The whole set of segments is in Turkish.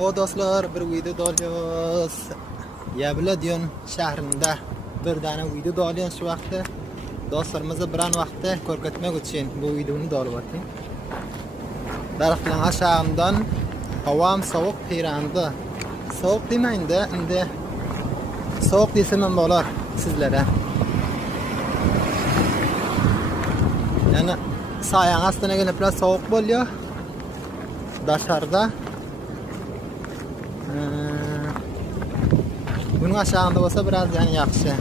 O dostlar bir video doluyoruz. Yabladiyon shahrida bir dana video doluyoruz şu vaqtda. Dostlarimizni biron vaqtda ko'rsatmak uchun bu videoni dolyapti. Daraxtlar aşağımdan havam sovuq piranda. Sovuq demaydi, endi sovuq desam ham bo'lar sizlarga. Yani sayang aslına gelip biraz soğuk oluyor. Dışarıda. Bunun aşağında olsa biraz yani yaxşı.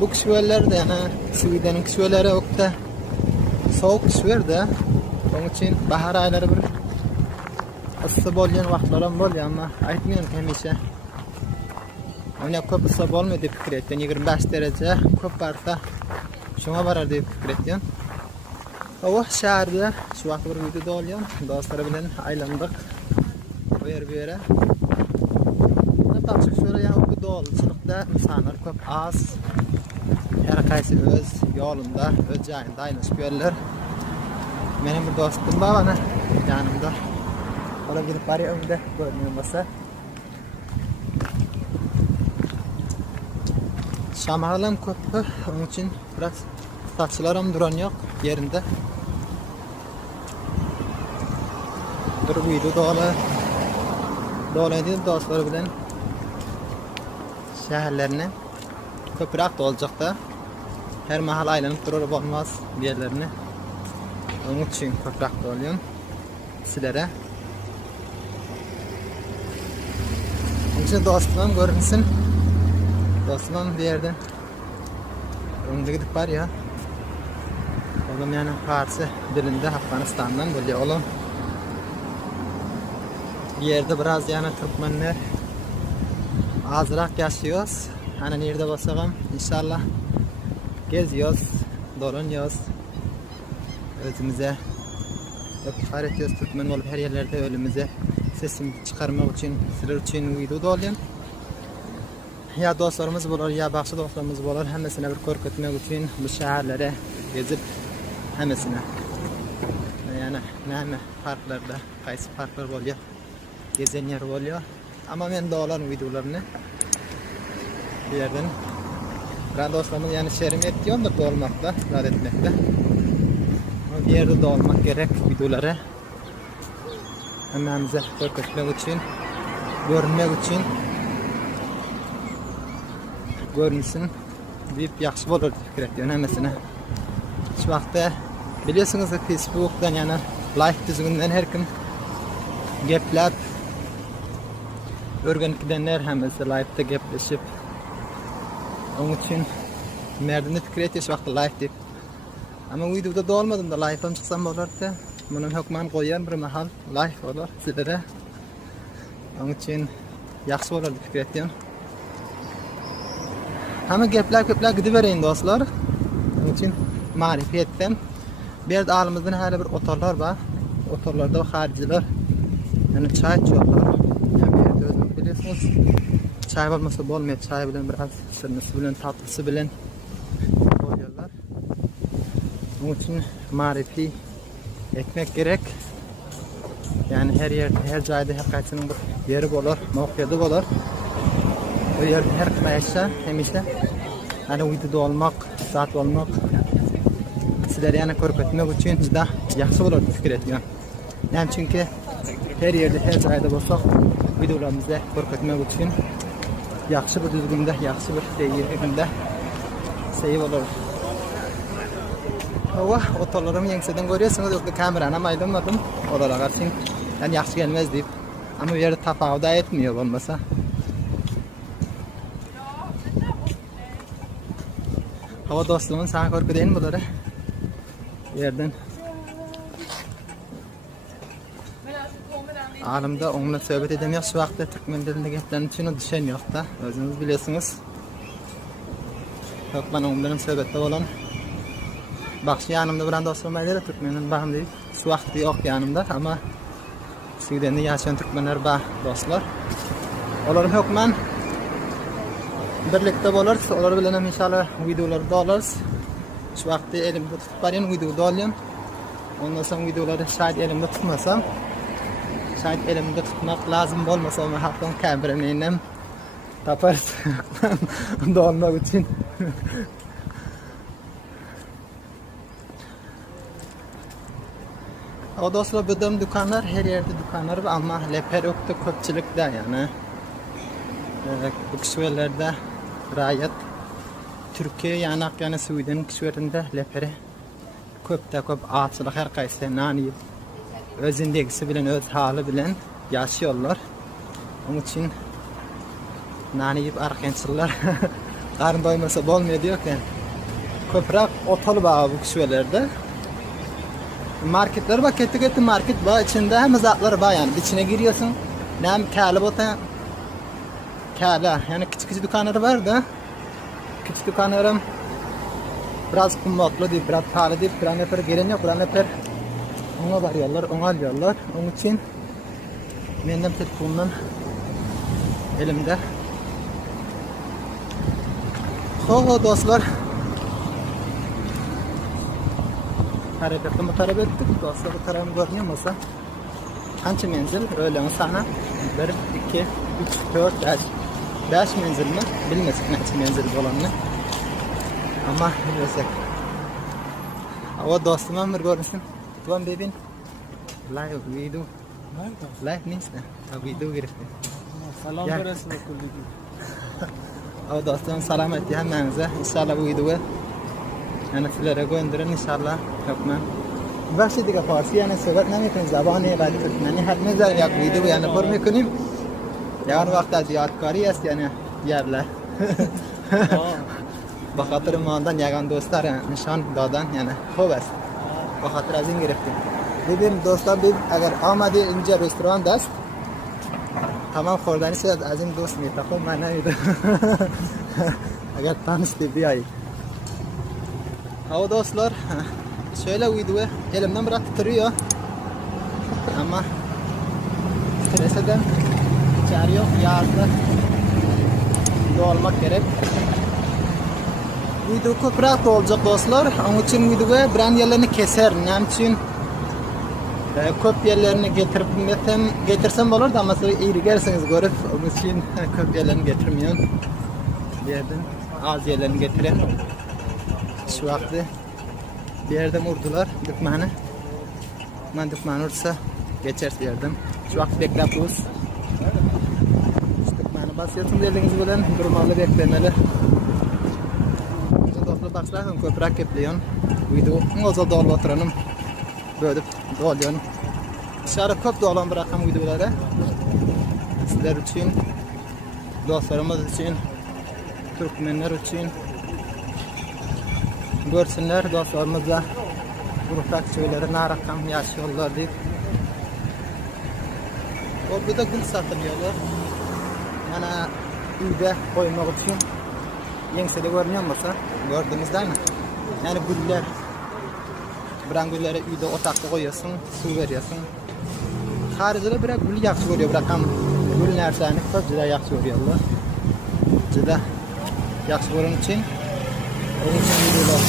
Bu kışveler de yani Sweden'in kışveleri okta soğuk kışver de. Onun için bahar ayları bir ısı bolgan vaqtlar ham bo'lgan ama aytmayman hamisha. Ona ko'p ısı bo'lmaydi deb fikr etgan. 25 derece ko'p barsa shunga borar deb fikr etgan. O şehirde şu vaqt bir video olyapman. Dostlar bilan aylandik. Bu yere. Açık şöyle ya bu dolçulukda insanlar ko'p az. Her qaysi öz yolunda, öz joyida aylanışıp yurlar. Benim bir dostum var bana yanımda. Ola gidip bariyamda görünüyor bo'lsa. Şamalim ko'p, onun için biraz saçlarım duran yok yerinde. Bir video dolaydı dostlar bilen şehirlerini köpürak da olacak da her mahal aylanıp durur olmaz bir yerlerini. Onun için köpürak da oluyor sizlere. Onun için dostlarım görünsün. Dostlarım bir yerden önde gidip var ya. Oğlum yani Farsi dilinde Afganistan'dan geliyor oğlum. Bir yerde biraz yani Türkmenler azırak yaşıyoruz. Hani nerede basalım inşallah geziyoruz, dolanıyoruz. Özümüze yapar ediyoruz Türkmen olup her yerlerde ölümüze sesimi çıkarmak için, sizler için video doluyorum. Ya dostlarımız bolar ya başka dostlarımız bolar hemmesine bir korkutmak için bu şehirlere gezip hemmesine yani neme farklarda qaysi farklar oluyor gezen yer oluyor ama men dolan videolarını bir yerden ben dostlarımız yani şerim ettiğimde dolmakta rad etmekte ama bir yerde dolmak gerek videoları hemmemize korkutmak için görünmek için görünsün deyip yaxşı olur fikir ediyorum hemmesine. Şu vaqtda biliyorsunuz Facebook'tan yani live düzgünden her kim geplep örgünlük gidenler hemmesi live'da gepleşip onun için merdivende fikir ediyor şu vaqtda live deyip ama videoda da olmadım da live'dan çıksam olardı bunun hükmen koyan bir mahal live olur sizlere onun için yaxşı olur fikir ediyorum. Ama gepler gidivereyim dostlar. Onun için marifetten bir yerde alimizden hala bir otorlar var. Otorlarda hariciler yani çay içiyorlar. Yani bir yerde özünüz biliyorsunuz. Çay olmasa olmuyor. Çay bilen biraz sırnısı bilen tatlısı bilen oluyorlar. Onun için marifi etmek gerek. Yani her yerde, her cayda her kaysının bir yeri olur, mevkiyatı olur. O yerde her kim yaşa hemişe hani videoda olmak, saat olmak sizleri yani korkutmak için juda yaxşı olur fikir ediyorum. Yani çünkü her yerde her joyda bo'lsak videolarımızda korkutmak için yaxşı bir düzgünde, yaxşı bir seyirinde seyir olur. Hava otolarımı yengseden görüyorsunuz yoksa kamerana maydamadım oralara karşı yani yaxşı gelmez deyip ama bir yerde tafavda etmiyor olmasa. Hava dostluğumun sana korku değil mi bunları? Yerden alimde onunla sohbet edemiyor şu vaqtda Türkmen dilinde gaplarni tushunib düşünüyor da özünüz biliyorsunuz. Yok ben onunla sohbette olan bakşı yanımda bir dostum var da Türkmen'in bağım değil. Şu vaqtda yok yanımda ama Sweden'de yaşayan Türkmenler var dostlar. Onların hükmen birlikte oluruz. Onlar bilen ham inşallah videolarda oluruz. Şu vaqtda elimde tutup baryan videoda olyapman. Ondan so'ng videolarni shayt elimda tutmasam şayet elimde tutmak lazım olmasa ama haftanın kameramenim taparız dolmak için. O dostlar bu dükkanlar her yerde dükkanlar var ama leper yoktu köpçülükte yani. Bu kişilerde rayet Türkiye yani Suud'un kişilerinde leperi köp ağaçlık her kaysı nani özündekisi bilen öz hali bilen yaşıyorlar. Onun için nani yiyip arkençiler karın doymasa olmuyor diyorken köprak otalı bağ bu kişilerde. Marketler var, ketti market var, içinde hem zatlar var yani içine giriyorsun. Nem kâle botan kâle yani küçük dükkanları var da küçük dükkanlarım biraz kumbatlı değil, biraz pahalı değil, bir nefer gelen yok, bir nefer ona varıyorlar, ona alıyorlar. Onun için benim telefonumdan elimde. Ho dostlar. Hareket ettik dostlar, bu tarafını görmüyor musun? Kaç menzil öyle sana? 1, 2, 3, 4, 5 menzil mi? Bilmesek kaç menzil olanını. Ama bilmesek. O dostuma bir görürsün. Tuan bebin. Live video. Live neyse. Video girdi. Salam verasın kulluğu. O dostum salam etti hemenize. İnşallah bu videoyu yani sizlere gönderin inşallah. Hükmen. Başka diğer Farsi yani sebep ne yapın zabanı var yani her ne zaman yak video yani formu koyayım. Yani vakti ziyadkari است yani yerler. بخاطر ماندن یگان دوستار نشان دادن یعنی خوب است بخاطر از این گرفتیم ببین دوستان ببین اگر آمدی اینجا رستوران است تمام خوردنی شد از این دوست میتخم من نمیدونم اگر tanıştı بیایی o dostlar şöyle videoyu elimden bırak titriyor ama streseden içeri yok yardı dolmak gerek. Video köprak olacak dostlar. Onun için videoya biren yerlerini keser. Nem için köp yerlerini getirsem olur da mesela iyi gelirseniz görüp onun için köp yerlerini getirmiyorum. Bir yerden az yerlerini getirin. Şu vakti bir yerden vurdular dükmanı. Ben dükmanı olursa geçer bir yerden. Şu vakti bekliyoruz. Dükmanı basıyorsun eliniz bilen durmalı beklemeli. Baksalar köprak kepliyon video ngoza dolu oturanım böyle doluyorum dışarı köp dolan bırakan videoları sizler için dostlarımız için Türkmenler için görsünler dostlarımızla gruptak şeyleri narakam yaşıyorlar deyip orada gül satılıyorlar yani uyda koymak için yengsede görünüyor musun? Gördünüz değil mi? Yani güller. Biran gülleri uyda otakta koyuyorsun, su veriyorsun. Haricinde bir gül yaxşı görüyor, bırakam gül nerseni çok juda yaxşı görüyorlar. Juda yaxşı görün için onun için videolar.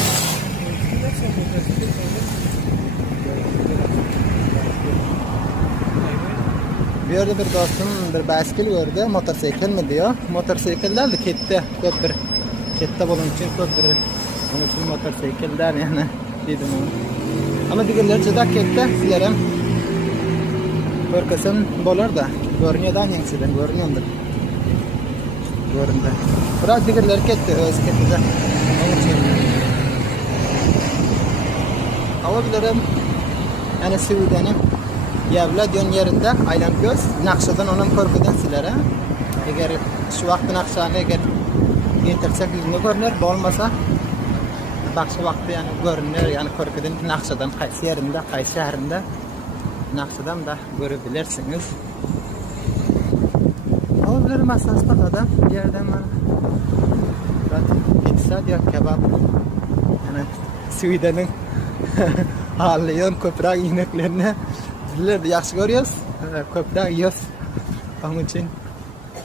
Bir yerde bir dostum bir bisiklet gördü, motosiklet mi diyor. Motosikletler de ketti, köpür. Kette bulun için köpür. Onun için motosikletler yani dedim onu. Ama diğerleri juda kette, sizlerim. Korkasın bolar da, görünüyordan yengsiden, görünüyordur. Göründü. Biraz diğerleri kette, öz kette de. Onun için. Alabilirim. Yani Suudiyaning Yavla diyen yerinde aylan göz, nakşadan onun korkudan silere. Eğer şu vakti nakşanı eğer getirsek yüzünü görünür, olmasa bakşı vakti yani görünür, yani korkudan nakşadan kaysi yerinde, kaysi şehrinde nakşadan da görebilirsiniz. Alabilirim asasda kadar bir yerden bana pizza diyor, kebap. Yani Suudiyaning Halliyon köprak ineklerini bizler de yaxşı görüyoruz. Köprak yiyoruz. Onun için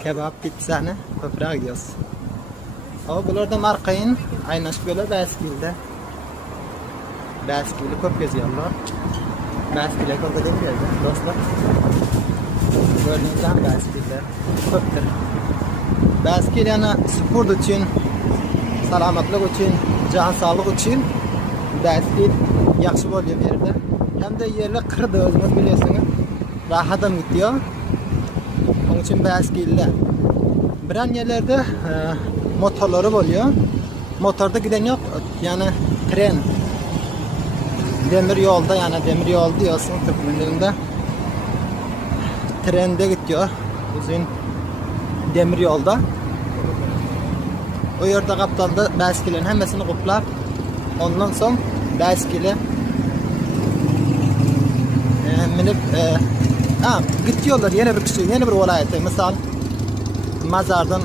kebap, pizzani köprak yiyoruz. Ama bularda markayın aynaşıyorlar Baskil'de. Baskil'i köp geziyorlar. Baskil'e köp edemiyorlar dostlar. Gördüğünüzden baskiller köptür. Baskil yana sport için, salamatlık için, can sağlık için baskil yaxşı oluyor bir yerde. Hem de yerle kırdı özünüz biliyorsunuz. Rahatım gidiyor. Onun için baskiller. Biren yerlerde motorları oluyor. Motorda giden yok. Yani tren. Demir yolda yani demir yol diyorsun Türkmenlerinde. Trende gidiyor. Uzun demir yolda. O yerde kaptalda baskilin hemmesini kuplar. Ondan sonra baskili minip gidiyorlar yeni bir kişi, yeni bir vilayete. Misal Mazardan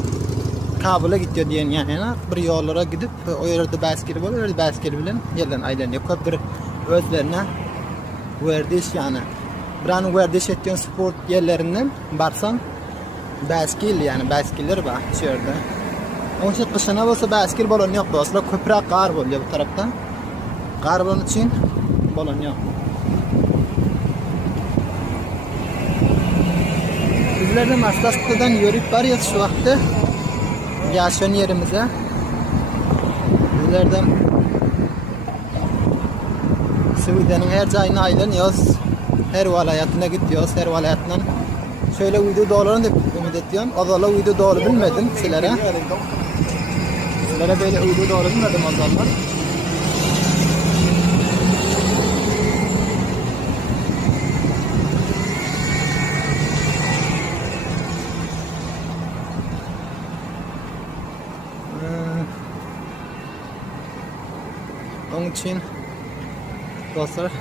Kabul'a gidiyor diyen yani bir yollara gidip o yerde baskili var, o yerde baskili bilen yerden aylanıyor. Köp bir özlerine verdiş yani. Buranın verdiş ettiğin spor yerlerinden barsan baskil yani baskiller var şu yerde. Onun için kışına olsa baskil bolon yok dostlar. Köprak kar oluyor bu tarafta. Kar bolon için bolon yok. Bizler de Maslak'tan yürüyüp varıyoruz şu vakti. Yaşayan yerimize. Bizler de Suudi'nin her cayına aylanıyoruz. Her vilayetine gidiyoruz. Her vilayetinden şöyle uydu doğrularını da ümit ediyorum. O da uydu doğru bilmedim sizlere. Sizlere böyle uydu doğru bilmedim o zaman. Onun için dostlar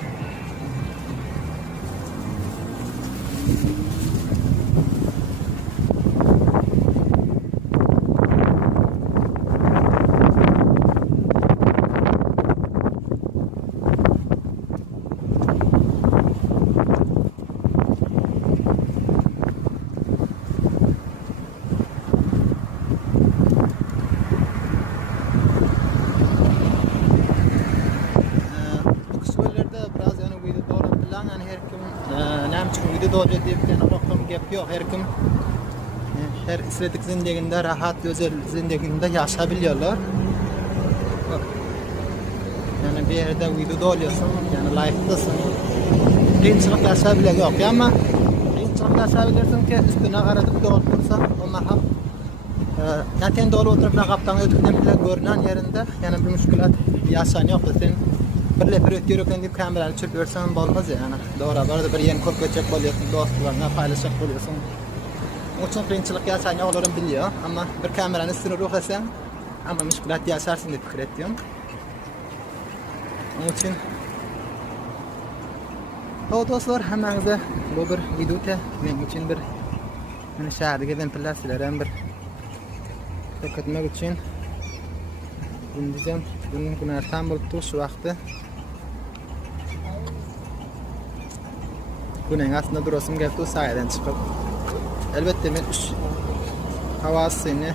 doğru diye bir tane rakam gap yok. Her istedik zindeginde rahat özel zindeginde yaşayabiliyorlar. Yani bir yerde uyduda oluyorsun, yani like'tasın. Kıyınçılık yaşayabiliyor yok ama kıyınçılık yaşayabilirsin ki üstüne karadık doğrultursa onlar ham zaten doğru oturup rakaptan ötükten bile görünen yerinde yani bir müşkülat yaşanıyor sen bir leper ötüyorken deyip kamerayı çırpıyorsan olmaz yani. Doğru arada bir yeni kol göçek oluyorsun, dostlarına paylaşacak oluyorsun. Onun için kıyınçılık yaşanıyor olurum biliyor ama bir kameranın üstüne ruh esen ama müşkülat yaşarsın diye fikir ediyorum. Onun için o dostlar hemenizde bu bir videoda benim için bir yani şehirde giden piller sizlere bir etmek için bunu diyeceğim. Bunun günah tam bulup şu vakti günah aslında durasım geldi o sayeden çıkıp elbette ben havası seni